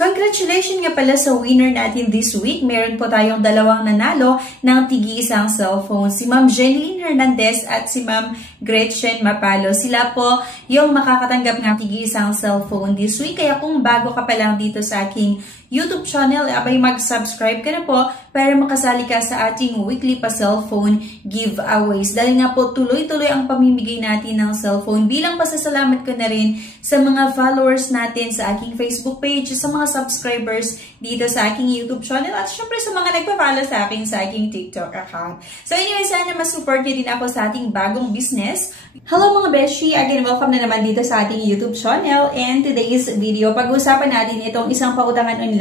Congratulations nga pala sa winner natin this week. Meron po tayong dalawang nanalo ng tigi-isang cellphone. Si Ma'am Jeneline Hernandez at si Ma'am Gretchen Mapalo. Sila po yung makakatanggap ng tigi-isang cellphone this week. Kaya kung bago ka pa lang dito sa aking YouTube channel, abay mag-subscribe ka na po para makasali ka sa ating weekly pa cellphone giveaways. Dahil nga po tuloy-tuloy ang pamimigay natin ng cellphone. Bilang pasasalamat ko na rin sa mga followers natin sa aking Facebook page, sa mga subscribers dito sa aking YouTube channel, at syempre sa mga nagpa-follow sa akin sa aking TikTok account. So anyway, sana mas-support nyo din ako sa ating bagong business. Hello mga beshi! Again, welcome na naman dito sa ating YouTube channel. And today's video, pag-uusapan natin itong isang pautangan online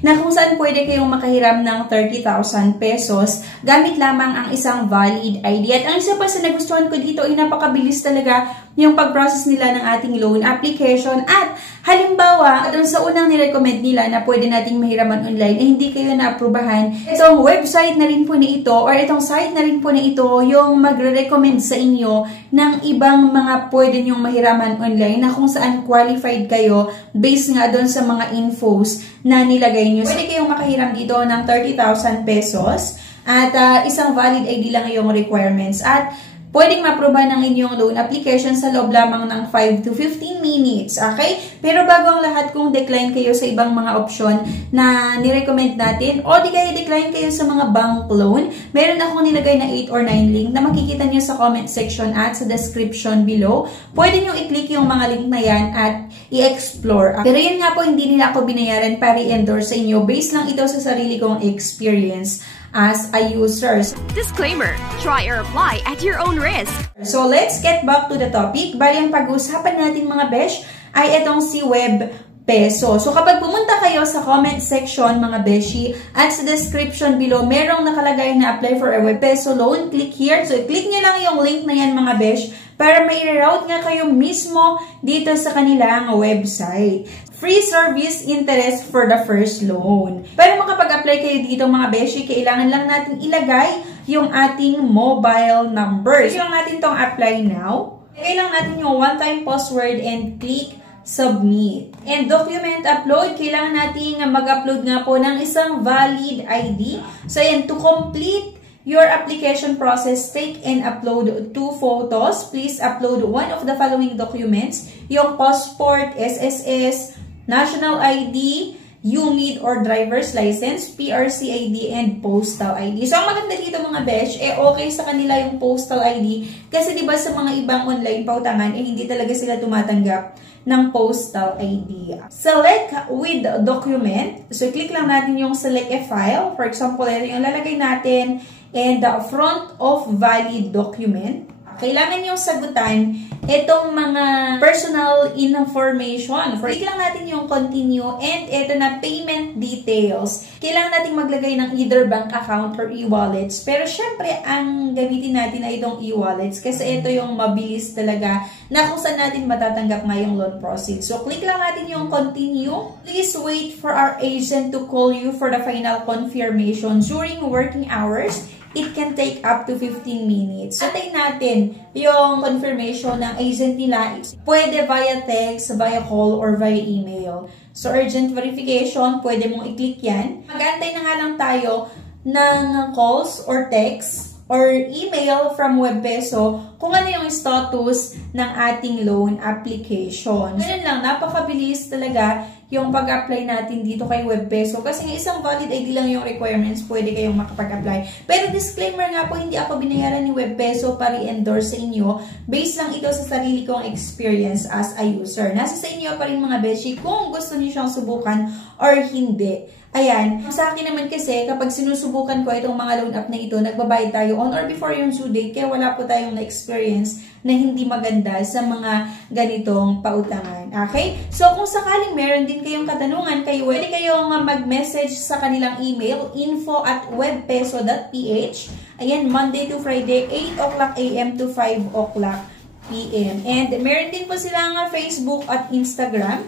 na kung saan pwede kayong makahiram ng 30,000 pesos gamit lamang ang isang valid ID. At ang isa pa sa nagustuhan ko dito ay napakabilis talaga yung pag-process nila ng ating loan application. At halimbawa, doon sa unang nirecommend nila na pwede nating mahiraman online, eh hindi kayo na-aprobahan, itong website na rin po na ito or itong site na rin po na ito yung magre-recommend sa inyo ng ibang mga pwede nyong mahiraman online na kung saan qualified kayo based nga doon sa mga infos na nilagay nyo. Pwede kayong makahiram dito ng 30,000 pesos at isang valid ID lang yung requirements. At pwedeng ma-approve ng inyong loan application sa loob lamang ng 5 to 15 minutes. Okay? Pero bago ang lahat, kung decline kayo sa ibang mga option na nirecommend natin o di kaya decline kayo sa mga bank loan, meron akong nilagay na 8 or 9 link na makikita niyo sa comment section at sa description below. Pwede niyo i-click yung mga link na yan at i-explore. Pero yun nga po, hindi nila ako binayaran para i-endorse sa inyo. Based lang ito sa sarili kong experience as a user. Disclaimer, try or apply at your own risk. So let's get back to the topic. Bali ang pag-uusapan natin mga besh ay itong si WebPeso. So kapag pumunta kayo sa comment section mga beshi at sa description below, merong nakalagay na apply for a WebPeso loan. Click here. So click nyo lang yung link na yan mga besh para may route nga kayo mismo dito sa kanilang website. Free service interest for the first loan. Para makapag-apply kayo dito mga beshi, kailangan lang natin ilagay yung ating mobile number. So lang natin tong apply now. Kailangan natin yung one-time password and click submit. And document upload, kailangan natin mag-upload nga po ng isang valid ID. So ayan, to complete your application process, take and upload 2 photos. Please upload one of the following documents. Yung passport, SSS, National ID, UMID or driver's license, PRC ID, and postal ID. So, ang maganda dito mga besh, okay sa kanila yung postal ID. Kasi diba sa mga ibang online pautangan, hindi talaga sila tumatanggap ng postal ID. Select with document. So, click lang natin yung select a file. For example, ito yung lalagay natin and the front of valid document. Kailangan yung sagutan itong mga personal information. Click lang natin yung continue and ito na payment details. Kailangan natin maglagay ng either bank account or e-wallets. Pero syempre, ang gamitin natin ay itong e-wallets kasi ito yung mabilis talaga na kung saan natin matatanggap nga yung loan proceeds. So, click lang natin yung continue. Please wait for our agent to call you for the final confirmation during working hours. It can take up to 15 minutes. Antayin natin yung confirmation ng agent nila. Pwede via text, via call, or via email. So, urgent verification, pwede mong i-click yan. Mag-antay na nga lang tayo ng calls or text or email from WebPeso kung ano yung status ng ating loan application. Ganun lang, napakabilis talaga yung pag-apply natin dito kay WebPeso. Kasi nga isang valid ID lang yung requirements, pwede kayong makapag-apply. Pero disclaimer nga po, hindi ako binayaran ni WebPeso para i-endorse sa inyo. Based lang ito sa sarili kong experience as a user. Nasa sa inyo pa rin mga beshi kung gusto niyo siyang subukan or hindi. Ayan, sa akin naman kasi, kapag sinusubukan ko itong mga loan app na ito, nagbabayad tayo on or before yung due date, kaya wala po tayong na-experience na hindi maganda sa mga ganitong pautangan. Okay? So, kung sakaling meron din kayong katanungan, pwede kayong mag-message sa kanilang email, info@webpeso.ph. Ayan, Monday to Friday, 8 o'clock AM to 5 o'clock PM. And meron din po silang Facebook at Instagram.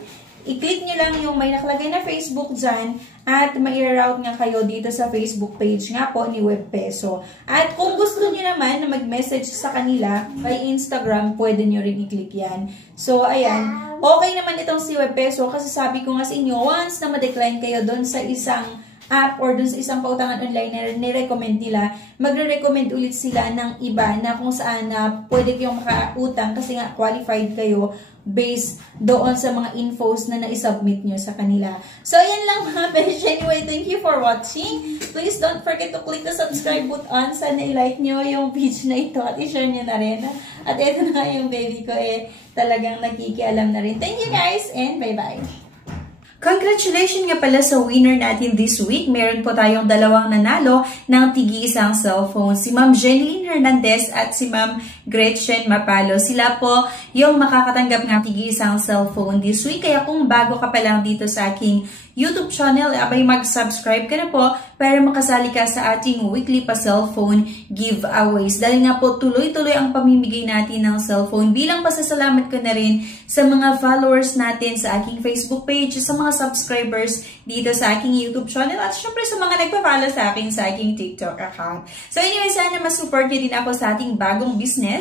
I-click nyo lang yung may nakalagay na Facebook dyan at mai-route nga kayo dito sa Facebook page nga po ni WebPeso. At kung gusto nyo naman na mag-message sa kanila by Instagram, pwede nyo rin i-click yan. So, ayan. okay naman itong si Web Peso kasi sabi ko nga sa inyo, once na ma-decline kayo doon sa isang app or dun sa isang pautangan online na ni-recommend nila, magre-recommend ulit sila ng iba na kung saan na pwede kayong makautang kasi nga qualified kayo based doon sa mga infos na na-submit nyo sa kanila. So, ayan lang mga besh. Anyway, thank you for watching. Please don't forget to click the subscribe button. Sana i-like nyo yung video na ito at i-share nyo na rin. At ito na yung baby ko talagang nakikialam na rin. Thank you guys and bye-bye! Congratulations nga pala sa winner natin this week. Meron po tayong dalawang nanalo ng tigi-isang cellphone. Si Ma'am Jeline Hernandez at si Ma'am Gretchen Mapalo. Sila po yung makakatanggap ng tigi-isang cellphone this week. Kaya kung bago ka pa lang dito sa aking YouTube channel, abay mag-subscribe ka na po para makasali ka sa ating weekly pa cellphone giveaways. Dahil nga po tuloy-tuloy ang pamimigay natin ng cellphone. Bilang pasasalamat ko na rin sa mga followers natin sa aking Facebook page, sa mga subscribers dito sa aking YouTube channel, at syempre sa mga nagpa-follow sa akin sa aking TikTok account. So anyway, sana masupport niyo din ako sa ating bagong business